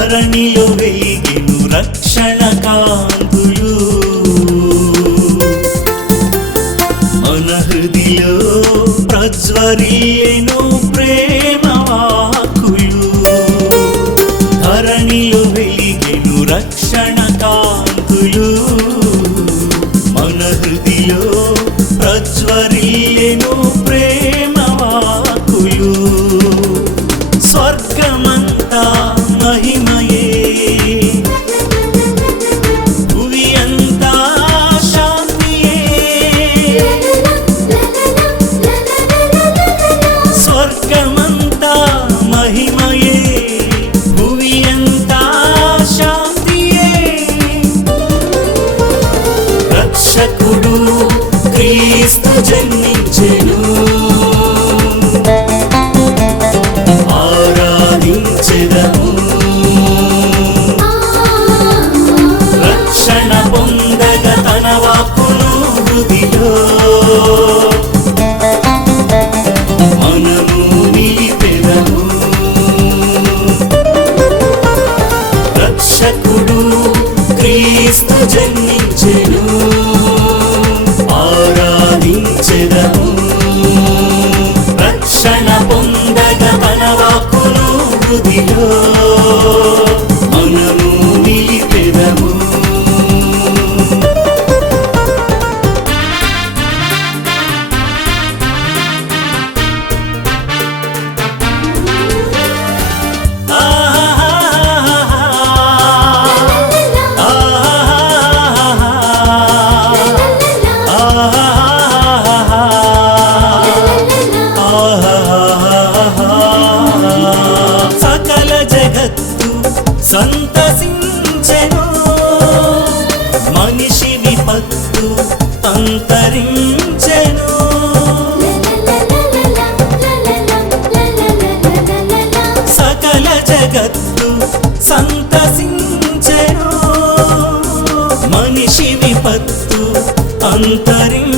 ధరణిలో వెలిగిను రక్షణ కాంతులు. మన హృదిలో ప్రజ్వరిను ప్రేమ వాకులు ధరణిలో వెలిగిను రక్షణ కాంతులు. మన హృదిలో ప్రజ్వరిను అంతరింగ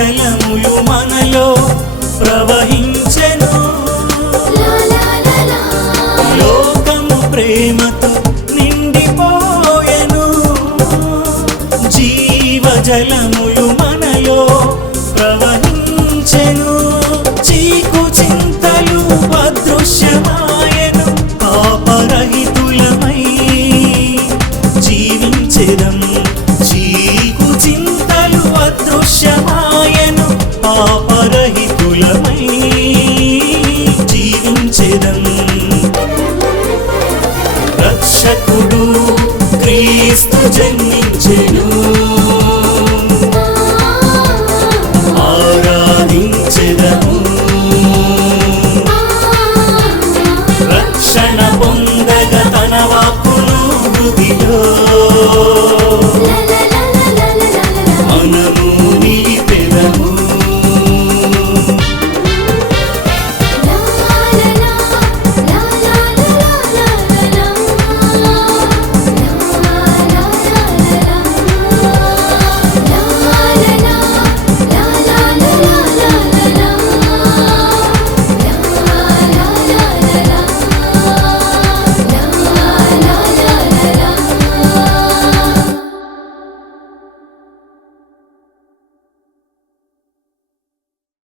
జలములు మనలో ప్రవహించను. లోకము ప్రేమతో నిండిపోయను. జీవ జలములు మనలో వేదం. రక్షకుడు క్రీస్తు జన్మించెను. ఆరాధించెదము. రక్షణ పొందగ తన వాక్కును హృదిలో. మన